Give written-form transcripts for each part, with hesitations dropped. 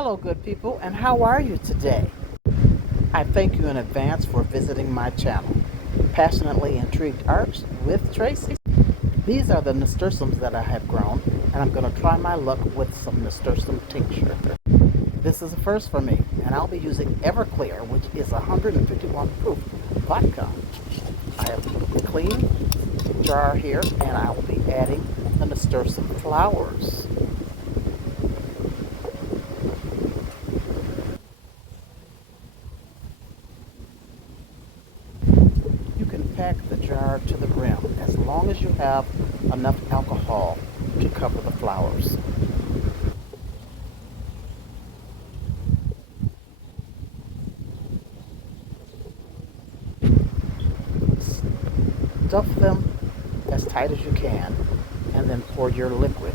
Hello, good people, and how are you today? I thank you in advance for visiting my channel, Passionately Intrigued Arts with Tracy. These are the nasturtiums that I have grown, and I'm going to try my luck with some nasturtium tincture. This is a first for me, and I'll be using Everclear, which is 151 proof vodka. I have a clean jar here, and I will be adding the nasturtium flowers. You can pack the jar to the brim as long as you have enough alcohol to cover the flowers. Stuff them as tight as you can and then pour your liquid.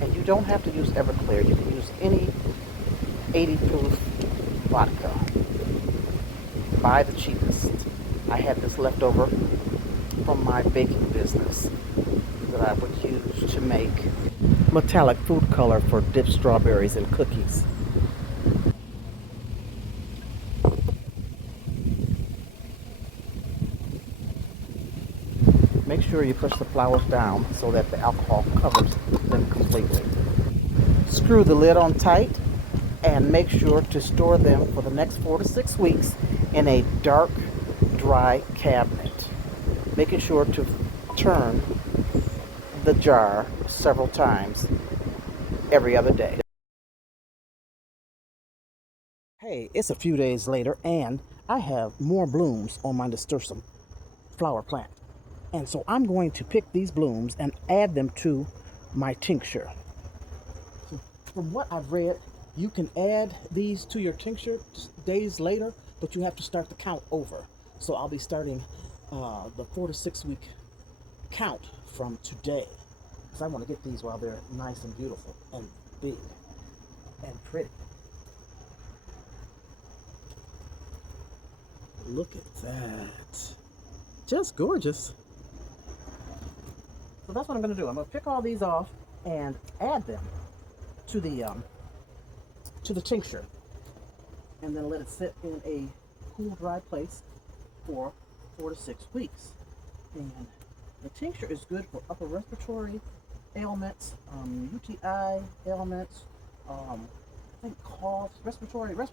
And you don't have to use Everclear. You can use any 80 proof vodka. Buy the cheapest. I had this left over from my baking business that I would use to make metallic food color for dipped strawberries and cookies. Make sure you push the flowers down so that the alcohol covers them completely. Screw the lid on tight and make sure to store them for the next 4 to 6 weeks in a dark, dry cabinet. Making sure to turn the jar several times every other day. Hey, it's a few days later and I have more blooms on my nasturtium flower plant. And so I'm going to pick these blooms and add them to my tincture. From what I've read, you can add these to your tincture days later, but you have to start the count over. So I'll be starting the 4 to 6 week count from today, because I want to get these while they're nice and beautiful and big and pretty. Look at that. Just gorgeous. So that's what I'm going to do. I'm going to pick all these off and add them to the tincture, and then let it sit in a cool, dry place for 4 to 6 weeks. And the tincture is good for upper respiratory ailments, UTI ailments, I think cough, respiratory. A lot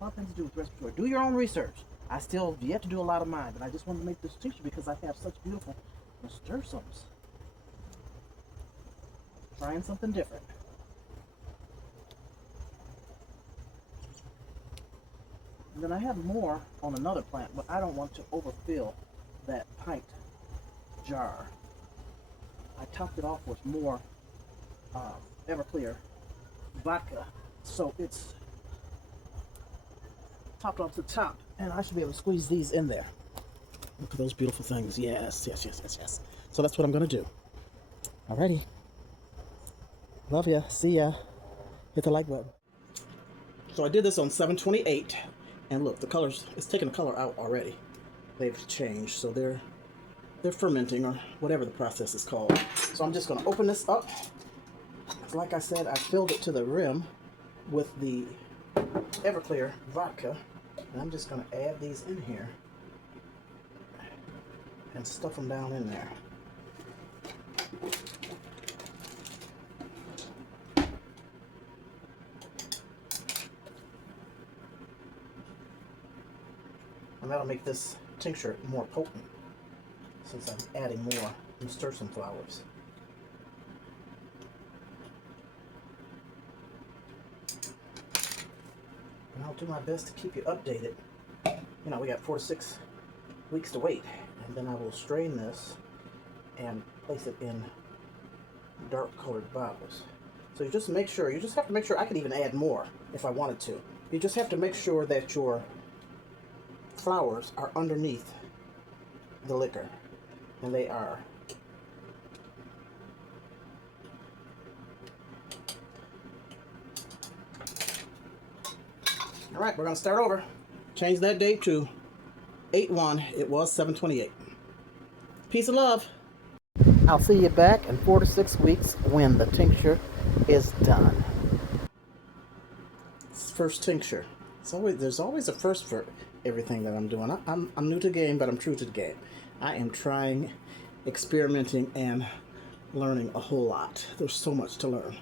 of things to do with respiratory. Do your own research. I still have yet to do a lot of mine, but I just wanted to make this tincture because I have such beautiful nasturtiums. Trying something different. And then I have more on another plant, but I don't want to overfill that pint jar. I topped it off with more Everclear vodka, so it's topped off to the top, and I should be able to squeeze these in there. Look at those beautiful things. Yes. So that's what I'm going to do. Alrighty. Love ya. See ya. Hit the like button. So I did this on 7/28, and look, the colors, it's taking the color out already. They've changed, so they're fermenting, or whatever the process is called. So I'm just going to open this up. Like I said, I filled it to the rim with the Everclear vodka, and I'm just going to add these in here and stuff them down in there. And that'll make this tincture more potent, since I'm adding more nasturtium flowers. And I'll do my best to keep you updated. You know, we got 4 to 6 weeks to wait, and then I will strain this and place it in dark colored bottles. So you just have to make sure, I could even add more if I wanted to. You just have to make sure that your flowers are underneath the liquor, and they are. All right, we're going to start over. Change that date to 8/1. It was 7/28. Peace and love. I'll see you back in 4 to 6 weeks when the tincture is done. first tincture. There's always a first for everything that I'm doing. I'm new to the game, but I'm true to the game. I am trying, experimenting, and learning a whole lot. There's so much to learn.